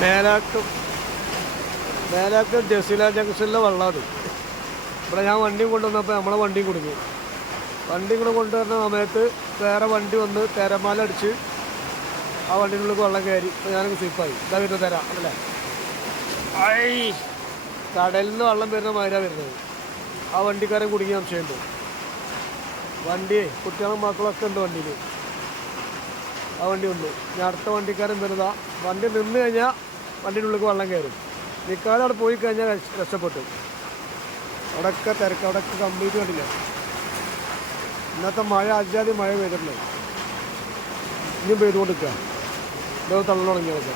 മേലാക്കം ജസീല ജംഗ്ഷനിലെ വെള്ളമാണ്. ഇവിടെ ഞാൻ വണ്ടിയും കൊണ്ടുവന്നപ്പോൾ നമ്മളെ വണ്ടിയും കുടുങ്ങി. വണ്ടി കൂടെ കൊണ്ടുവരുന്ന സമയത്ത് വേറെ വണ്ടി വന്ന് തിരമാല അടിച്ച് ആ വണ്ടിനുള്ളിൽ വെള്ളം കയറി. ഇപ്പോൾ ഞാനങ്ങ് സ്ലിപ്പായി. ഇതാ വരുന്നത് തരാം അല്ലേ, കടലിൽ നിന്ന് വെള്ളം വരുന്ന മാതിരാണ് വരുന്നത്. ആ വണ്ടിക്കാരൻ കുടുങ്ങിയ സംശയമുണ്ട്. വണ്ടിയെ കുട്ടികളും മക്കളൊക്കെ ഉണ്ട് വണ്ടിയിൽ. ആ വണ്ടി വന്നു. ഞാൻ അടുത്ത വണ്ടിക്കാരൻ വരുന്നതാ. വണ്ടി നിന്ന് കഴിഞ്ഞാൽ വണ്ടിൻ്റെ ഉള്ളിൽ വെള്ളം കയറും. നിൽക്കാതെ അവിടെ പോയി കഴിഞ്ഞാൽ രക്ഷപ്പെട്ടു. അവിടെയൊക്കെ തിരക്ക്, അവിടെയൊക്കെ കംപ്ലീറ്റ് കണ്ടില്ല. ഇന്നത്തെ മഴ അജാതി മഴ പെയ്തിട്ടുണ്ട്. ഇനിയും പെയ്തുകൊണ്ടിരിക്കുക. ഇതോ തള്ളൽ തുടങ്ങിയതൊക്കെ.